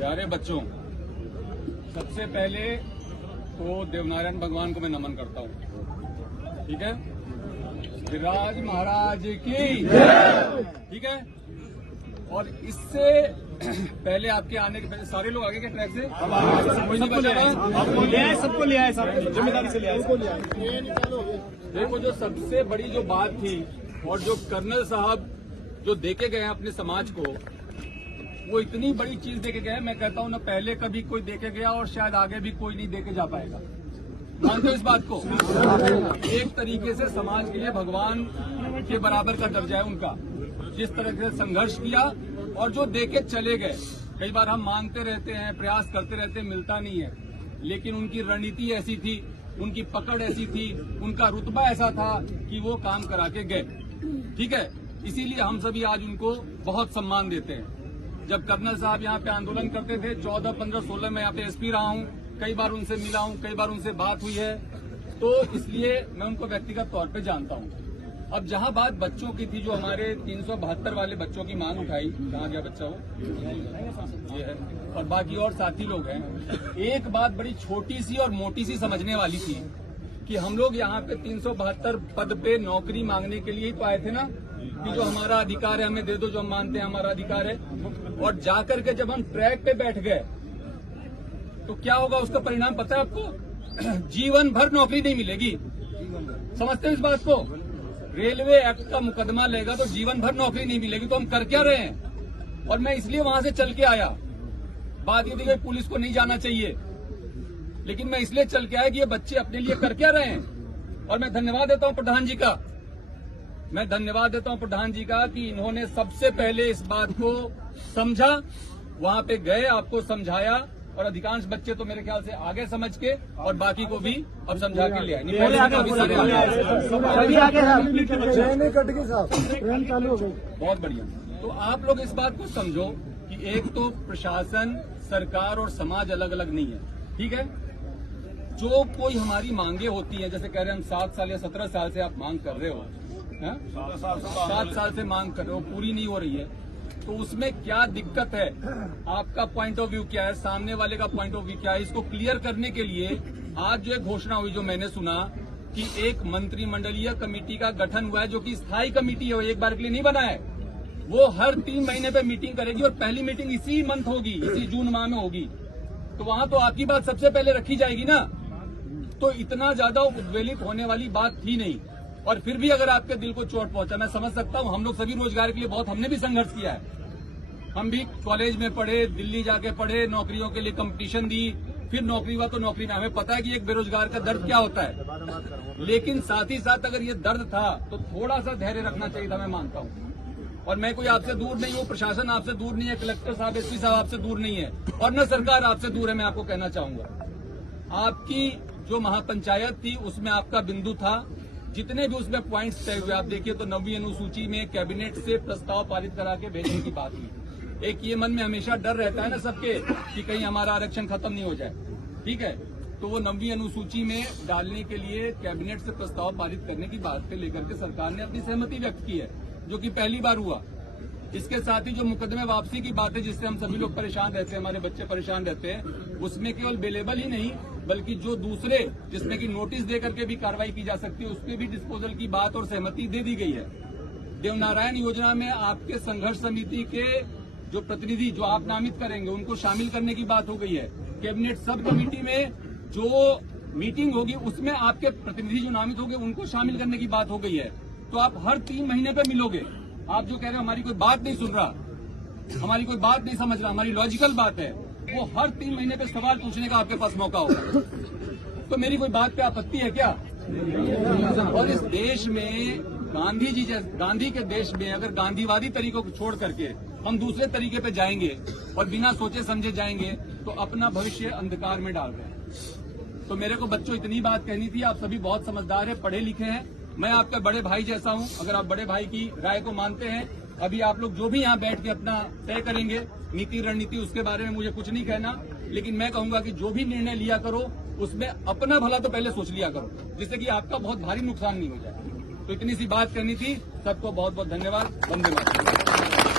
प्यारे बच्चों, सबसे पहले तो देवनारायण भगवान को मैं नमन करता हूँ। ठीक है, विराज महाराज की, ठीक है। और इससे पहले आपके आने के पहले सारे लोग आगे के ट्रैक से कोई नहीं बचा, सबको ले आए साहब, जिम्मेदारी से ले आए। देखो, जो सबसे बड़ी जो बात थी और जो कर्नल साहब जो देके गए हैं अपने समाज को, वो इतनी बड़ी चीज देके गए, मैं कहता हूँ ना पहले कभी कोई देके गया और शायद आगे भी कोई नहीं देके जा पाएगा। मानते हो इस बात को? एक तरीके से समाज के लिए भगवान के बराबर का दर्जा है उनका, जिस तरह से संघर्ष किया और जो देके चले गए। कई बार हम मांगते रहते हैं, प्रयास करते रहते हैं, मिलता नहीं है, लेकिन उनकी रणनीति ऐसी थी, उनकी पकड़ ऐसी थी, उनका रुतबा ऐसा था कि वो काम करा के गए। ठीक है, इसीलिए हम सभी आज उनको बहुत सम्मान देते हैं। जब कर्नल साहब यहाँ पे आंदोलन करते थे 14, 15, 16 में यहाँ पे एसपी रहा हूँ, कई बार उनसे मिला हूँ, कई बार उनसे बात हुई है, तो इसलिए मैं उनको व्यक्तिगत तौर पे जानता हूँ। अब जहाँ बात बच्चों की थी, जो हमारे 372 वाले बच्चों की मांग उठाई, कहाँ गया बच्चा हो, ये है, और बाकी और साथी लोग हैं। एक बात बड़ी छोटी सी और मोटी सी समझने वाली थी कि हम लोग यहाँ पे 372 पद पे नौकरी मांगने के लिए ही तो आए थे ना, कि जो हमारा अधिकार है हमें दे दो, जो हम मानते हैं हमारा अधिकार है। और जाकर के जब हम ट्रैक पे बैठ गए तो क्या होगा, उसका परिणाम पता है आपको? जीवन भर नौकरी नहीं मिलेगी। समझते हैं इस बात को? रेलवे एक्ट का मुकदमा लेगा तो जीवन भर नौकरी नहीं मिलेगी, तो हम कर क्या रहे हैं? और मैं इसलिए वहां से चल के आया। बात ये थी कि पुलिस को नहीं जाना चाहिए, लेकिन मैं इसलिए चल के आया कि ये बच्चे अपने लिए कर क्या रहे हैं। और मैं धन्यवाद देता हूं प्रधान जी का, मैं धन्यवाद देता हूं प्रधान जी का कि इन्होंने सबसे पहले इस बात को समझा, वहां पे गए, आपको समझाया, और अधिकांश बच्चे तो मेरे ख्याल से आगे समझ के और बाकी को भी अब समझा के ले आए। बहुत बढ़िया। तो आप लोग इस बात को समझो कि एक तो प्रशासन, सरकार और समाज अलग अलग नहीं है। ठीक है, जो कोई हमारी मांगे होती है, जैसे कह रहे हैं हम 7 साल या 17 साल से आप मांग कर रहे हो, 7 साल से मांग कर रहे हो, पूरी नहीं हो रही है, तो उसमें क्या दिक्कत है? आपका पॉइंट ऑफ व्यू क्या है, सामने वाले का पॉइंट ऑफ व्यू क्या है? इसको क्लियर करने के लिए आज जो एक घोषणा हुई, जो मैंने सुना कि एक मंत्रिमंडलीय कमेटी का गठन हुआ है, जो कि स्थायी कमेटी है, वो एक बार के लिए नहीं बना है। वो हर 3 महीने पे मीटिंग करेगी और पहली मीटिंग इसी मंथ होगी, इसी जून माह में होगी। तो वहां तो आपकी बात सबसे पहले रखी जाएगी ना। तो इतना ज्यादा उद्वेलित होने वाली बात थी नहीं। और फिर भी अगर आपके दिल को चोट पहुंचा, मैं समझ सकता हूं। हम लोग सभी रोजगार के लिए बहुत, हमने भी संघर्ष किया है। हम भी कॉलेज में पढ़े, दिल्ली जाके पढ़े, नौकरियों के लिए कंपटीशन दी, फिर नौकरी हुआ तो नौकरी में हमें पता है कि एक बेरोजगार का दर्द क्या होता है। लेकिन साथ ही साथ अगर ये दर्द था तो थोड़ा सा धैर्य रखना चाहिए था, मैं मानता हूँ। और मैं कोई आपसे दूर नहीं हूँ, प्रशासन आपसे दूर नहीं है, कलेक्टर साहब, एसपी साहब आपसे दूर नहीं है, और न सरकार आपसे दूर है। मैं आपको कहना चाहूंगा, आपकी जो महापंचायत थी उसमें आपका बिंदु था, जितने भी उसमें पॉइंट्स तय हुए, आप देखिए तो 9वीं अनुसूची में कैबिनेट से प्रस्ताव पारित करा के भेजने की बात हुई। एक ये मन में हमेशा डर रहता है ना सबके कि कहीं हमारा आरक्षण खत्म नहीं हो जाए। ठीक है, तो वो 9वीं अनुसूची में डालने के लिए कैबिनेट से प्रस्ताव पारित करने की बात पे लेकर के सरकार ने अपनी सहमति व्यक्त की है, जो कि पहली बार हुआ। इसके साथ ही जो मुकदमे वापसी की बात है, जिससे हम सभी लोग परेशान रहते हैं, हमारे बच्चे परेशान रहते हैं, उसमें केवल बेलेबल ही नहीं बल्कि जो दूसरे जिसमें कि नोटिस दे करके भी कार्रवाई की जा सकती है, उसके भी डिस्पोजल की बात और सहमति दे दी गई है। देवनारायण योजना में आपके संघर्ष समिति के जो प्रतिनिधि जो आप नामित करेंगे, उनको शामिल करने की बात हो गई है। कैबिनेट सब कमेटी में जो मीटिंग होगी उसमें आपके प्रतिनिधि जो नामित होंगे उनको शामिल करने की बात हो गई है। तो आप हर 3 महीने पे मिलोगे। आप जो कह रहे हैं हमारी कोई बात नहीं सुन रहा, हमारी कोई बात नहीं समझ रहा, हमारी लॉजिकल बात है, वो हर 3 महीने पे सवाल पूछने का आपके पास मौका होगा। तो मेरी कोई बात पे आपत्ति है क्या? और इस देश में गांधी के देश में अगर गांधीवादी तरीकों को छोड़ करके हम दूसरे तरीके पे जाएंगे और बिना सोचे समझे जाएंगे तो अपना भविष्य अंधकार में डाल रहे हैं। तो मेरे को बच्चों इतनी बात कहनी थी। आप सभी बहुत समझदार हैं, पढ़े लिखे हैं, मैं आपका बड़े भाई जैसा हूं। अगर आप बड़े भाई की राय को मानते हैं, अभी आप लोग जो भी यहाँ बैठ के अपना तय करेंगे नीति रणनीति, उसके बारे में मुझे कुछ नहीं कहना, लेकिन मैं कहूंगा कि जो भी निर्णय लिया करो उसमें अपना भला तो पहले सोच लिया करो, जिससे कि आपका बहुत भारी नुकसान नहीं हो जाए। तो इतनी सी बात करनी थी। सबको बहुत बहुत धन्यवाद। वंदे मातरम।